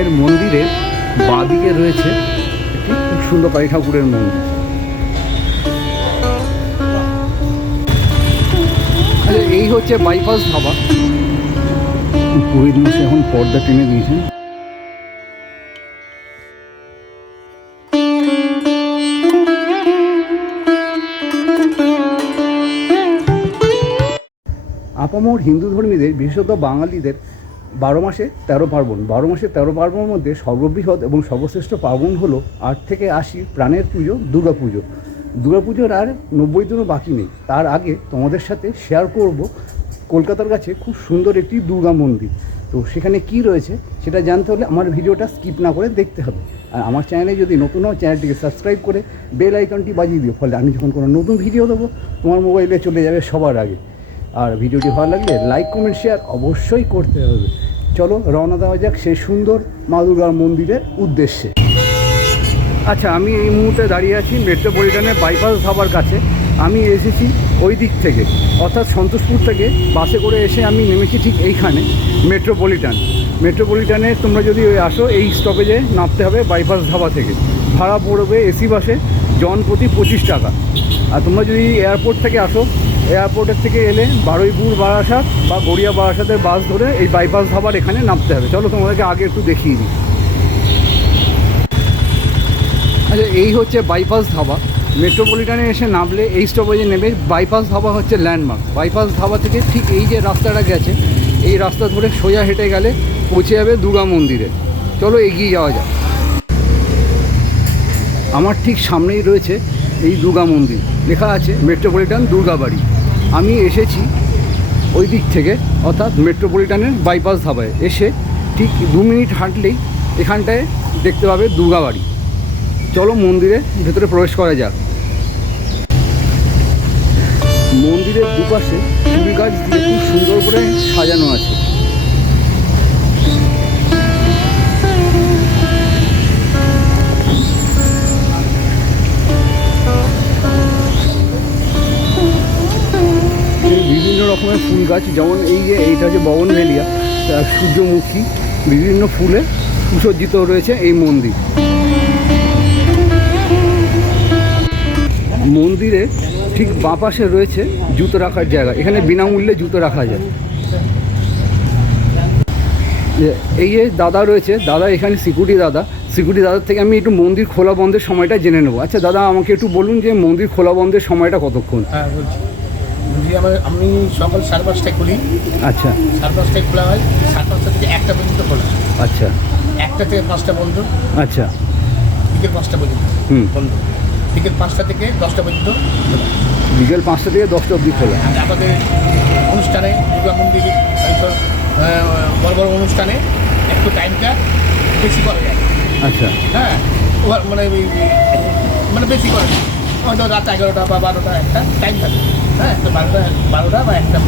মায়ের মন্দিরের বাঁদিকে রয়েছে একটি খুব সুন্দর কালী ঠাকুরের মন্দির। আচ্ছা এই হচ্ছে বাইপাস ধাবা। পুরোহিত মশাই এখন পর্দা টেনে দিয়েছেন। আপামর হিন্দু ধর্মীদের বিশেষত বাঙালিদের বারো মাসে তেরো পার্বণ। বারো মাসে তেরো পার্বণের মধ্যে সর্ববৃহৎ এবং সর্বশ্রেষ্ঠ পার্বণ হলো আট থেকে আশি প্রাণের পুজো, দুর্গা পুজো। দুর্গা পুজোর আর নব্বই দিনও বাকি নেই। তার আগে তোমাদের সাথে শেয়ার করব কলকাতার কাছে খুব সুন্দর একটি দুর্গা মন্দির। তো সেখানে কি রয়েছে সেটা জানতে হলে আমার ভিডিওটা স্কিপ না করে দেখতে হবে। আর আমার চ্যানেলে যদি নতুন হও চ্যানেলটিকে সাবস্ক্রাইব করে বেল আইকনটি বাজিয়ে দিও। ফলে আমি যখন কোনো নতুন ভিডিও দেবো, তোমার মোবাইলে চলে যাবে সবার আগে। আর ভিডিওটি ভালো লাগলে লাইক, কমেন্ট, শেয়ার অবশ্যই করতে হবে। চলো রওনা দেওয়া যাক সেই সুন্দর মা দুর্গার মন্দিরের উদ্দেশ্যে। আচ্ছা আমি এই মুহূর্তে দাঁড়িয়ে আছি মেট্রোপলিটনের বাইপাস ধাবার কাছে। আমি এসেছি ওই দিক থেকে। অর্থাৎ সন্তোষপুর থেকে বাসে করে এসে আমি নেমেছি ঠিক এইখানে, মেট্রোপলিটন। মেট্রোপলিটনে তোমরা যদি আসো, এই স্টপেজে নামতে হবে বাইপাস ধাবা থেকে। ভাড়া পড়বে এসি বাসে, জন প্রতি পঁচিশ টাকা। আর তোমরা যদি এয়ারপোর্ট থেকে আসো এয়ারপোর্টের থেকে এলে বারুইপুর, বারাসাত বা গড়িয়া, বারাসাতের বাস ধরে এই বাইপাস ধাবার এখানে নামতে হবে। চলো তোমাদেরকে আগে একটু দেখিয়ে দিই। আচ্ছা এই হচ্ছে বাইপাস ধাবা। মেট্রোপলিটনে এসে নামলে এই স্টপেজে নেবে বাইপাস ধাবা হচ্ছে ল্যান্ডমার্ক বাইপাস ধাবা থেকে ঠিক এই যে রাস্তাটা গেছে, এই রাস্তা ধরে সোজা হেঁটে গেলে পৌঁছে যাবে দুর্গা মন্দিরে। চলো এগিয়ে যাওয়া যাক। আমার ঠিক সামনেই রয়েছে এই দুর্গা মন্দির। লেখা আছে মেট্রোপলিটন দুর্গাবাড়ি আমি এসেছি ওই দিক থেকে, অর্থাৎ মেট্রোপলিটনের বাইপাস ধাবায়। এসে ঠিক দু মিনিট হাঁটলেই এখানটায় দেখতে পাবে দুর্গাবাড়ি চলো মন্দিরে ভেতরে প্রবেশ করা যাক। মন্দিরের দুপাশে ফুল গাছ দিয়ে খুব সুন্দর করে সাজানো আছে। ফুল গাছ যেমন এই যে এইটা যে বগনভেলিয়া আহ, সূর্যমুখী বিভিন্ন ফুলে সুসজ্জিত রয়েছে এই মন্দির। মন্দিরে ঠিক বাঁ পাশে রয়েছে জুতো রাখার জায়গা। এখানে বিনামূল্যে জুতো রাখা যায়। এই যে দাদা রয়েছে দাদা এখানে সিকিউরিটি দাদা। সিকিউরিটি দাদার থেকে আমি একটু মন্দির খোলা বন্ধের সময়টা জেনে নেব। আচ্ছা দাদা আমাকে একটু বলুন যে মন্দির খোলা বন্ধের সময়টা কতক্ষণ? হ্যাঁ বলছি আমার আমি সকাল সাড়ে পাঁচটায় খুলি আচ্ছা। সাড়ে পাঁচটায় খোলা হয় সাড়ে পাঁচটা থেকে একটা পর্যন্ত খোলা হয়। আচ্ছা। একটা থেকে পাঁচটা বন্ধ। আচ্ছা। বিকেল পাঁচটা পর্যন্ত হুম। বন্ধ। বিকেল পাঁচটা থেকে দশটা পর্যন্ত খোলা। বিকেল পাঁচটা থেকে দশটা অবধি খোলা। আমাদের অনুষ্ঠানে দুর্গা মন্দির হয়তো বড় বড় অনুষ্ঠানে একটু টাইমটা বেশি করা যায়। আচ্ছা। হ্যাঁ মানে মানে বেশি করে। হয়তো রাত এগারোটা বা বারোটা একটা টাইম থাকে। হ্যাঁ তো বারোটা বারোটা বা একটা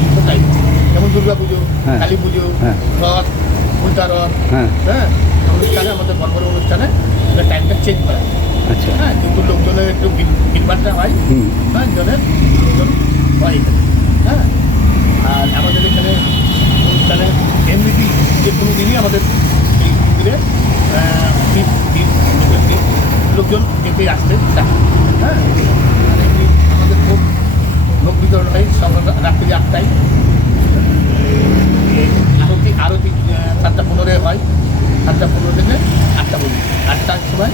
যেমন দুর্গা পুজো হ্যাঁ। কালী পুজো হ্যাঁ। রথ উল্টা রথ হ্যাঁ হ্যাঁ অনুষ্ঠানে আমাদের বড় বড় অনুষ্ঠানে টাইমটা চেঞ্জ করা হয়। আচ্ছা হ্যাঁ কিন্তু লোকজনের একটু ভিড়ভাড়টা হয় হ্যাঁ জনের লোকজন হয় হ্যাঁ আর আমাদের এখানে অনুষ্ঠানে এমনিতেই যে কোনো দিনই আমাদের এই মন্দিরে আহ, ভিড় ভিড় লোকের ভিড়। লোকজন যেতে আসতে থাকে হ্যাঁ আর এমনি আমাদের খুব লোক বিতরণ হয় সকাল রাত্রি আটটায় এই আরতি আরতি আহ, সাতটা পনেরোয় হয় সাতটা পনেরো থেকে আটটা পর্যন্ত আটটার সময়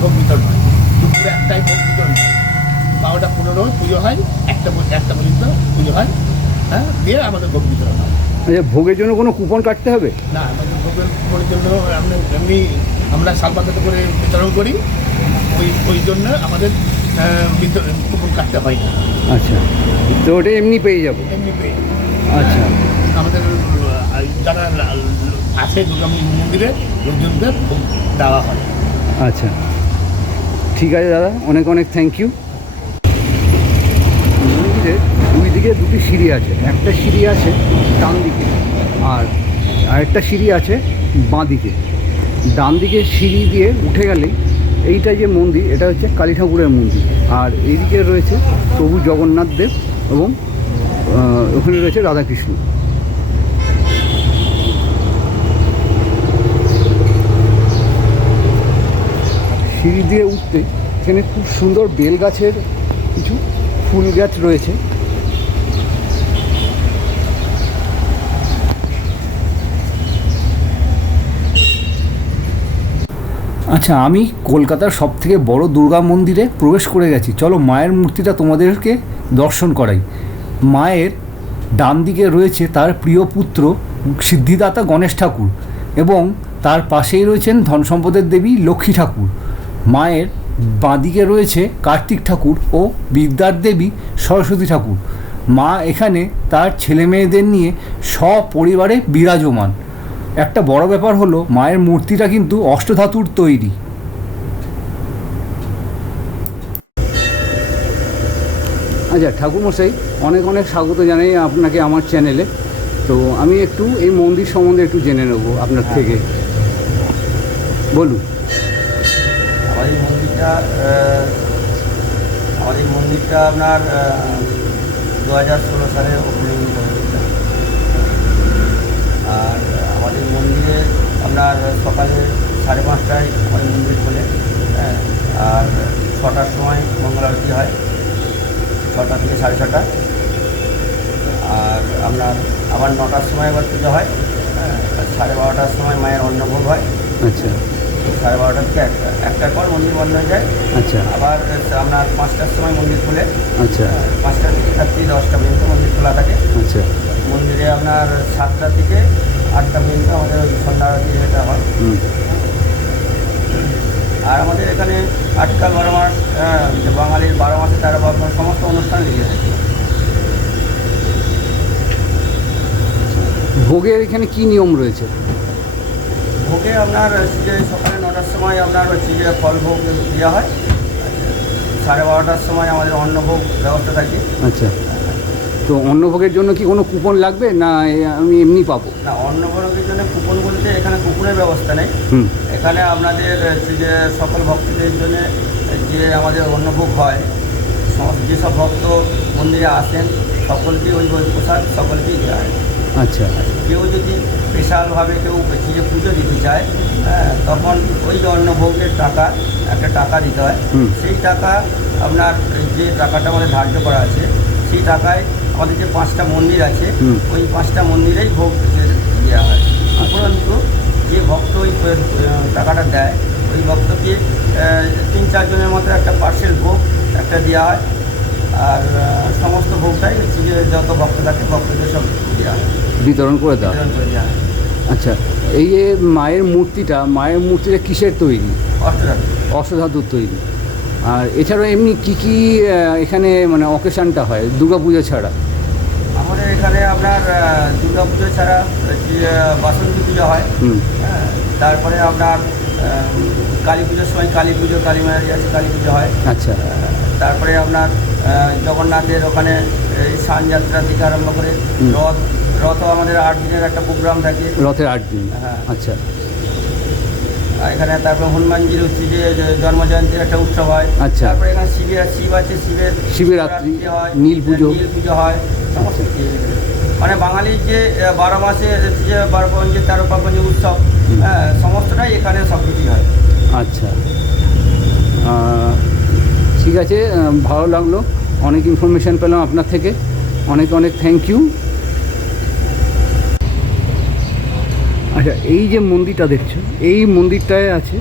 ভোগ বিতরণ হয় দুপুরে একটাই ভোগ বিতরণ হয় বারোটা পনেরো পুজো হয় একটা পর্য- একটা পর্যন্ত পুজো হয় হ্যাঁ দিয়ে আমাদের ভোগ বিতরণ হয় আচ্ছা ভোগের জন্য কোনো কুপন কাটতে হবে? না ভোগের কুপনের জন্য এমনি আমরা সালপাতাতে করে বিতরণ করি। ওই ওই জন্য আমাদের কুপন কাটতে হয় না। আচ্ছা। তো ওটা এমনি পেয়ে যাব? এমনি পেয়ে আচ্ছা। আমাদের যারা আছে দুর্গা মন্দিরে লোকজনদের দেওয়া হয়। আচ্ছা। ঠিক আছে দাদা অনেক অনেক থ্যাংক ইউ মন্দিরের দুই দিকে দুটি সিঁড়ি আছে, একটা সিঁড়ি আছে ডান দিকে আর আরেকটা সিঁড়ি আছে বাঁ দিকে। ডান দিকে সিঁড়ি দিয়ে উঠে গেলেই এইটা যে মন্দির, এটা হচ্ছে কালী ঠাকুরের মন্দির। আর এইদিকে রয়েছে প্রভু জগন্নাথ দেব এবং ওখানে রয়েছে রাধাকৃষ্ণ। সিঁড়ি দিয়ে উঠতে এখানে খুব সুন্দর বেল গাছের কিছু ফুল গাছ রয়েছে। আচ্ছা আমি কলকাতার সব থেকে বড় দুর্গা মন্দিরে প্রবেশ করে গেছি। চলো মায়ের মূর্তিটা তোমাদেরকে দর্শন করাই। মায়ের ডান দিকে রয়েছে তার প্রিয় পুত্র সিদ্ধিদাতা গণেশ ঠাকুর এবং তার পাশেই রয়েছেন ধন সম্পদের দেবী লক্ষ্মী ঠাকুর। মায়ের বাঁদিকে রয়েছে কার্তিক ঠাকুর ও বিদ্যার দেবী সরস্বতী ঠাকুর। মা এখানে তার ছেলে মেয়েদের নিয়ে সপরিবারে বিরাজমান। একটা বড় ব্যাপার হলো মায়ের মূর্তিটা কিন্তু অষ্টধাতুর তৈরি। আচ্ছা ঠাকুরমশাই অনেক অনেক স্বাগত জানাই আপনাকে আমার চ্যানেলে তো আমি একটু এই মন্দির সম্বন্ধে একটু জেনে নেব আপনার থেকে। বলুন। আমাদের এই মন্দিরটা আহ, আমাদের এই মন্দিরটা আপনার দু হাজার ষোলো সালে ওপেনিং আর আমাদের মন্দিরে আপনার সকালে সাড়ে পাঁচটায় আমাদের মন্দির খোলে হ্যাঁ, আর ছটার সময় মঙ্গল আরতি হয় ছটা থেকে সাড়ে ছটা। আর আপনার আবার নটার সময় আবার পুজো হয় হ্যাঁ, সাড়ে বারোটার সময় মায়ের অন্নভোগ হয়। আচ্ছা। সাড়ে বারোটা থেকে একটা একটার পর মন্দির বন্ধ হয়ে যায়। আচ্ছা। আবার আপনার পাঁচটার সময় মন্দির খুলে। আচ্ছা। পাঁচটা থেকে রাত্রি দশটা পর্যন্ত মন্দির খোলা থাকে। আচ্ছা। মন্দিরে আপনার সাতটা থেকে আটটা পর্যন্ত আমাদের ওই সন্ধ্যা আরতি যেটা হয়। হুম। আর আমাদের এখানে আটকাল বারো মাস আহ, যে বাঙালির বারো মাসে তেরো পার্বণ সমস্ত অনুষ্ঠান লেগে থাকে ভোগের এখানে কি নিয়ম রয়েছে? ভোগে আপনার যে সকালে নটার সময় আপনার হচ্ছে যে ফল ভোগ দেওয়া হয়। সাড়ে বারোটার সময় আমাদের অন্নভোগ ব্যবস্থা থাকে। আচ্ছা। তো অন্নভোগের জন্য কি কোনো কুপন লাগবে? না আমি এমনি পাবো। না অন্নভোগের জন্য কুপন বলতে এখানে কুপনের ব্যবস্থা নেই। এখানে আপনাদের যে সকল ভক্তদের জন্য যে আমাদের অন্নভোগ হয় যেসব ভক্ত মন্দিরে আসেন সকলকে ওই প্রসাদ সকলকেই দেওয়া হয়। আচ্ছা। কেউ যদি স্পেশালভাবে কেউ যে পুজো দিতে চায় হ্যাঁ তখন ওই অন্নভোগের টাকা একটা টাকা দিতে হয়। সেই টাকা আপনার যে টাকাটা আমাদের ধার্য করা আছে সেই টাকায় আমাদের যে পাঁচটা মন্দির আছে ওই পাঁচটা মন্দিরেই ভোগ দেওয়া হয়। উপরন্তু যে ভক্ত ওই টাকাটা দেয় ওই ভক্তকে তিন চারজনের মতো একটা পার্সেল ভোগ একটা দেওয়া হয়। আর সমস্ত ভোগটাই হচ্ছে যে যত ভক্ত থাকে ভক্তদের সব দেওয়া হয়। বিতরণ করে দাও বিতরণ করে দেওয়া হয়। আচ্ছা এই যে মায়ের মূর্তিটা মায়ের মূর্তিটা কিসের তৈরি? অষ্টধাতু। অষ্টধাতুর তৈরি। আর এছাড়াও এমনি কি কি এখানে মানে অকেশানটা হয় দুর্গাপুজো ছাড়া? আমাদের এখানে আপনার দুর্গা পুজো ছাড়া যে বাসন্তী পুজো হয়। হ্যাঁ তারপরে আপনার কালী পুজোর সময় কালী পুজো কালী মায়ের আছে কালী পুজো হয়। আচ্ছা। তারপরে আপনার জগন্নাথের ওখানে এই সানযাত্রা থেকে আরম্ভ করে। রথ রথও আমাদের আট দিনের একটা প্রোগ্রাম থাকে। রথের আট দিন। হ্যাঁ। আচ্ছা। এখানে তারপরে হনুমানজির হচ্ছে যে জন্মজয়ন্তীর একটা উৎসব হয়। আচ্ছা। তারপরে এখানে শিবের শিব আছে শিবের শিবরাত্রি, হয় নীল পুজো। নীল পুজো হয় সমস্ত কিছু। মানে বাঙালির যে বারো মাসে যে বারো পঞ্চে তেরো পার্বণ উৎসব হ্যাঁ সমস্তটাই এখানে সব কিছুই হয়। আচ্ছা। ঠিক আছে ভালো লাগল। অনেক ইনফরমেশান পেলাম আপনার থেকে। অনেক অনেক থ্যাংক ইউ আচ্ছা এই যে মন্দিরটা দেখছ এই মন্দিরটায় আছে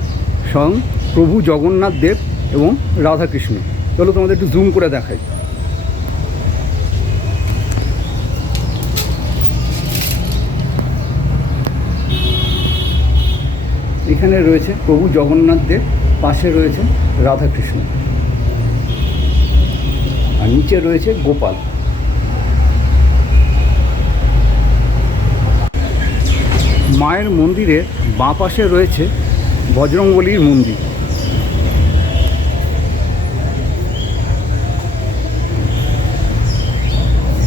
স্বয়ং প্রভু জগন্নাথ দেব এবং রাধাকৃষ্ণ। চলো তোমাদের একটু জুম করে দেখাই। এখানে রয়েছে প্রভু জগন্নাথ দেব, পাশে রয়েছে রাধাকৃষ্ণ। আর নিচে রয়েছে গোপাল। মায়ের মন্দিরের বাঁ পাশে রয়েছে বজরংবলীর মন্দির।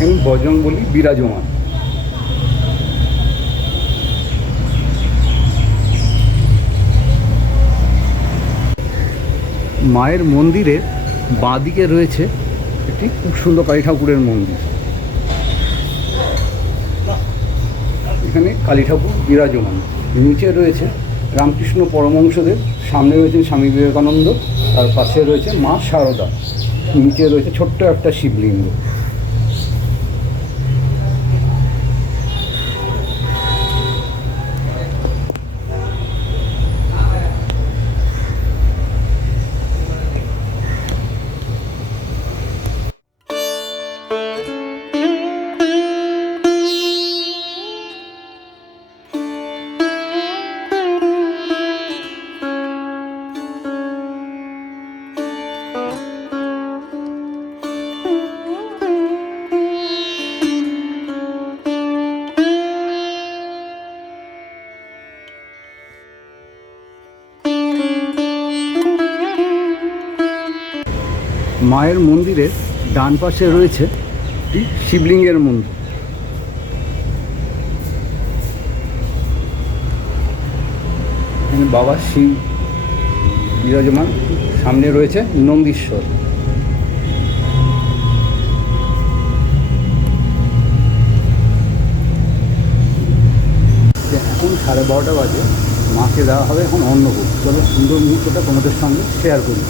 এবং বজরংবলী বিরাজমান। মায়ের মন্দিরের বাঁদিকে রয়েছে একটি খুব সুন্দর কালী ঠাকুরের মন্দির। এখানে কালী ঠাকুর বিরাজমান। নিচে রয়েছে রামকৃষ্ণ পরমহংসদেব, সামনে রয়েছেন স্বামী বিবেকানন্দ, তার পাশে রয়েছে মা শারদা নিচে রয়েছে ছোট্ট একটা শিবলিঙ্গ। মন্দিরের ডান পাশে রয়েছে একটি শিবলিঙ্গের মন্দির। বাবা শিব বিরাজমান, সামনে রয়েছে নন্দীশ্বর। এখন সাড়ে বারোটা বাজে, মাকে দেওয়া হবে এখন অন্নভোগ। চলো সুন্দর মুহূর্তটা তোমাদের সঙ্গে শেয়ার করি।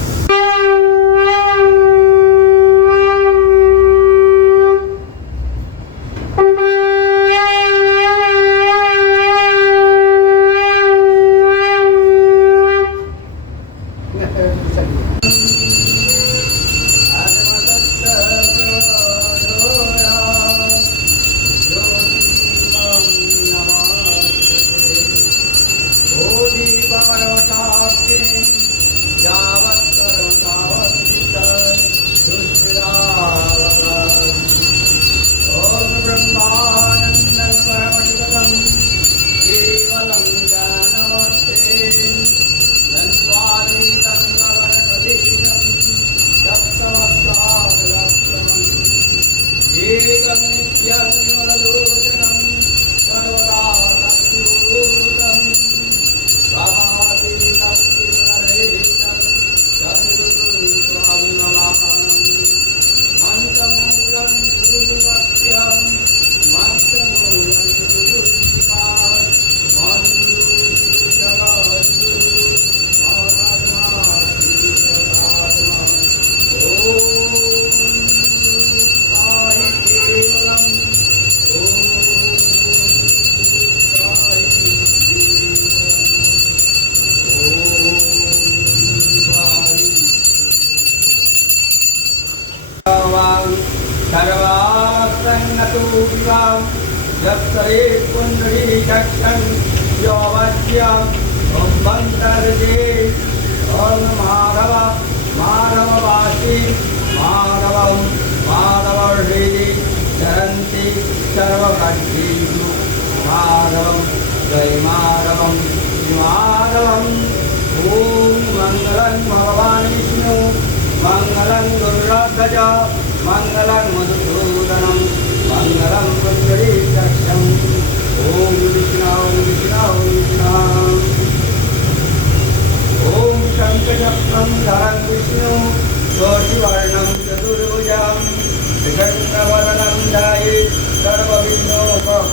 पुण्डरीकक्षं योवज्यम् ॐ वन्दर्जे ॐ माधव माधववासी माधवं माधवर्षिः चरन्ति सर्वभक्तिषु माधवं जय माधवं माधवम् ॐ मङ्गलं भगवान् विष्णु मङ्गलं गुरुराज मङ्गलं मधुसूदनं मङ्गलं पुण्डरीकक्षम् ॐ शङ्खचक्रं धरं विष्णु शोषिवर्णं चतुर्भुजं त्रिशङ्कवदनं ध्याये सर्वविघ्नोपहृतान्तये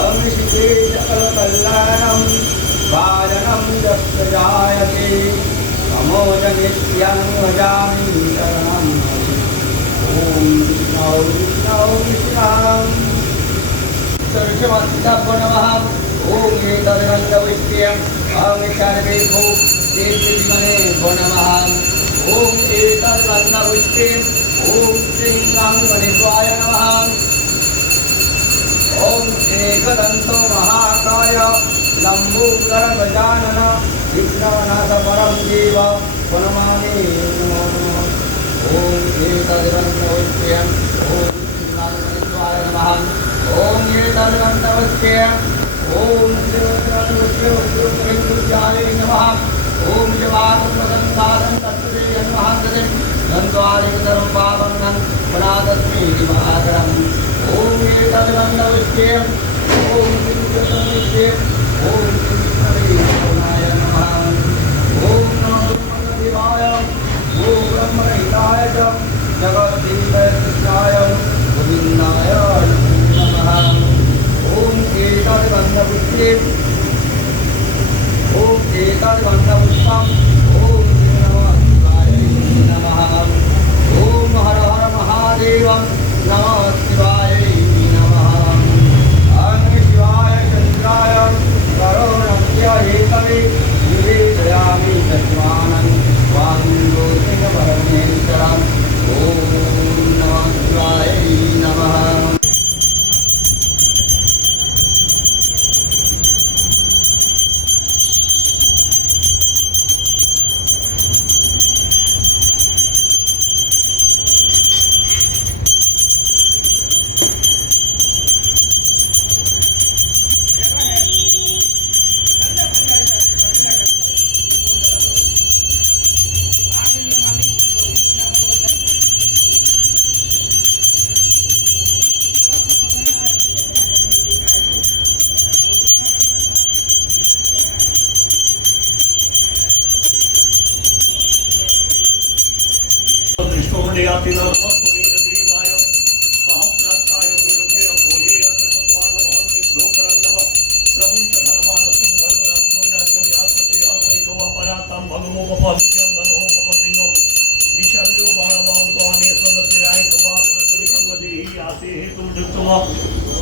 ॐ शिवे सकलकल्याणं पालनं यस्य जायते तमोज नित्यं भजामि शरणं। ॐ विष्णौ विष्णौ विष्णाम् ऋषभस्तभ्यो नमः ॐ एतदनन्दवृत्त्यम् अहं सर्वेभ्यो देवमने भो नमः ॐ एतदनन्दवृत्ते महाकाय लम्बोदरगजानन विघ्ननाथ परं देव ओम नीलकंठवस्य ओम ओम जवादं तत्त्वे यन्महान्तते नन्द्वादिकतरं पावं नन् गुणादस्मि इति महाकरम् ॐ नीलकंठवस्य ओम नीलकंठवस्य ओम नीलकंठवस्य ओम नमः शिवाय ओम ब्रह्महिताय च। जगति देव ॐ एतद्वन्तपुष्पम् ॐ नमः। ॐ हर हर महादेव। नमः शिवाय नमः। अं शिवाय चन्द्राय। करोणस्य हेतवे निवेदयामि तस्मान्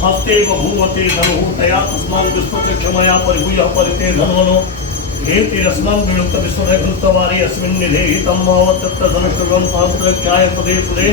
हस्ते बभूवते धनु तया तस्मा विष्णुच क्षमया परिभूय परिते धनवनो हेति रस्मं विलुप्त विष्णुरे घृतवारे अस्मिन् निधेहि तम्मावत्तत्र धनुष्टुगं सहस्रख्याय सुदे सुदे।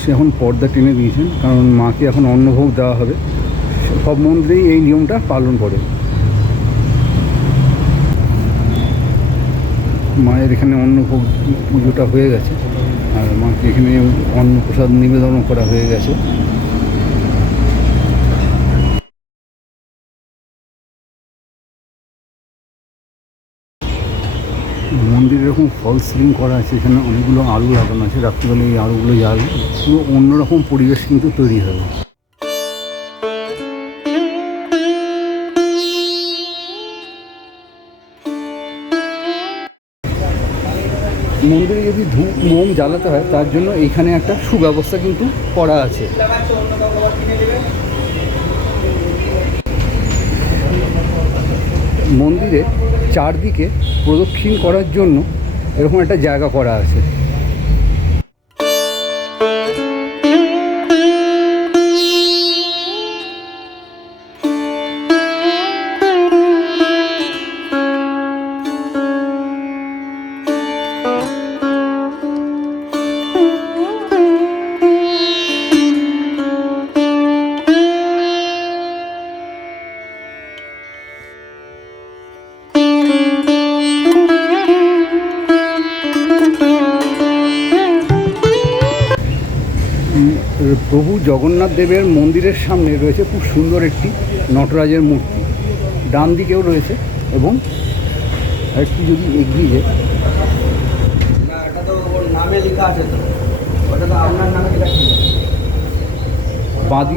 পুরোহিত এখন পর্দা টেনে দিয়েছেন, কারণ মাকে এখন অন্নভোগ দেওয়া হবে। সব মন্দিরেই এই নিয়মটা পালন করে। মায়ের এখানে অন্নভোগ পুজোটা হয়ে গেছে, আর মাকে এখানে অন্নপ্রসাদ নিবেদনও করা হয়ে গেছে। মন্দিরে এরকম ফল সিলিং করা আছে, এখানে অনেকগুলো আলু লাগানো আছে, রাত্রিবেলা এই আলুগুলো জ্বাল, পুরো অন্যরকম পরিবেশ কিন্তু তৈরি হবে। মন্দিরে যদি ধূপ, মোম জ্বালাতে হয়, তার জন্য এখানে একটা সুব্যবস্থা কিন্তু করা আছে। মন্দিরে চারদিকে প্রদক্ষিণ করার জন্য এরকম একটা জায়গা করা আছে। জগন্নাথ দেবের মন্দিরের সামনে রয়েছে খুব সুন্দর একটি নটরাজের মূর্তি। ডান দিকেও রয়েছে এবং একটু যদি এগিয়ে যায়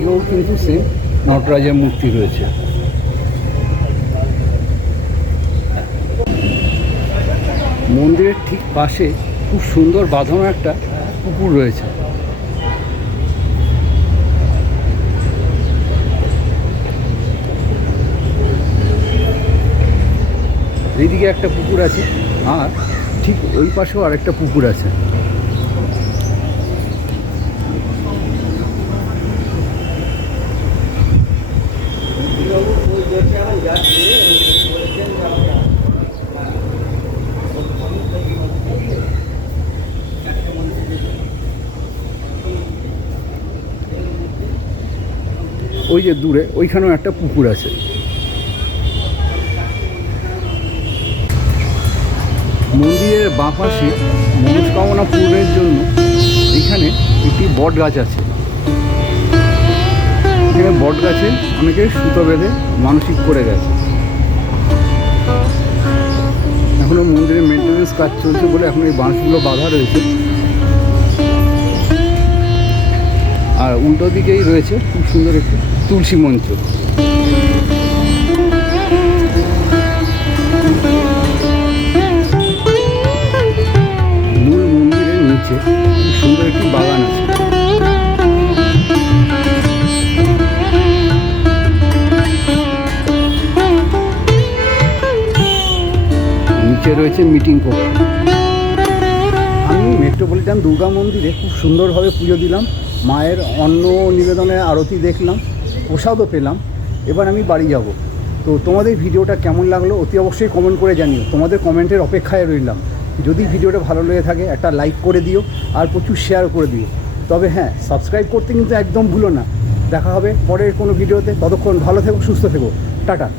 ছিল কিন্তু সেম নটরাজের মূর্তি রয়েছে। মন্দিরের ঠিক পাশে খুব সুন্দর বাঁধানো একটা পুকুর রয়েছে। এইদিকে একটা পুকুর আছে, আর ঠিক ওই পাশেও আরেকটা পুকুর আছে। ওই যে দূরে, ওইখানেও একটা পুকুর আছে। মন্দিরের বাঁ পাশে মনস্কামনা পূরণের জন্য এখানে একটি বট গাছ আছে। এখানে বট গাছে অনেকে সুতো বেঁধে মানসিক করে গেছে। এখনও মন্দিরের মেনটেন্যান্স কাজ চলছে বলে এখন এই বাঁশগুলো বাঁধা রয়েছে। আর উল্টো দিকেই রয়েছে খুব সুন্দর একটি তুলসী মঞ্চ। সুন্দর একটি বাগান আছে। নিচে রয়েছে মিটিং কক্ষ আমি মেট্রোপলিটন দুর্গা মন্দিরে খুব সুন্দরভাবে পুজো দিলাম। মায়ের অন্ন নিবেদনের আরতি দেখলাম, প্রসাদও পেলাম। এবার আমি বাড়ি যাব। তো তোমাদের ভিডিওটা কেমন লাগল অতি অবশ্যই কমেন্ট করে জানিও। তোমাদের কমেন্টের অপেক্ষায় রইলাম। যদি ভিডিওটা ভালো লেগে থাকে, একটা লাইক করে দিও আর প্রচুর শেয়ার করে দিও। তবে হ্যাঁ সাবস্ক্রাইব করতে কিন্তু একদম ভুলো না। দেখা হবে পরের কোনো ভিডিওতে। ততক্ষণ ভালো থেকো, সুস্থ থেকো। টাটা।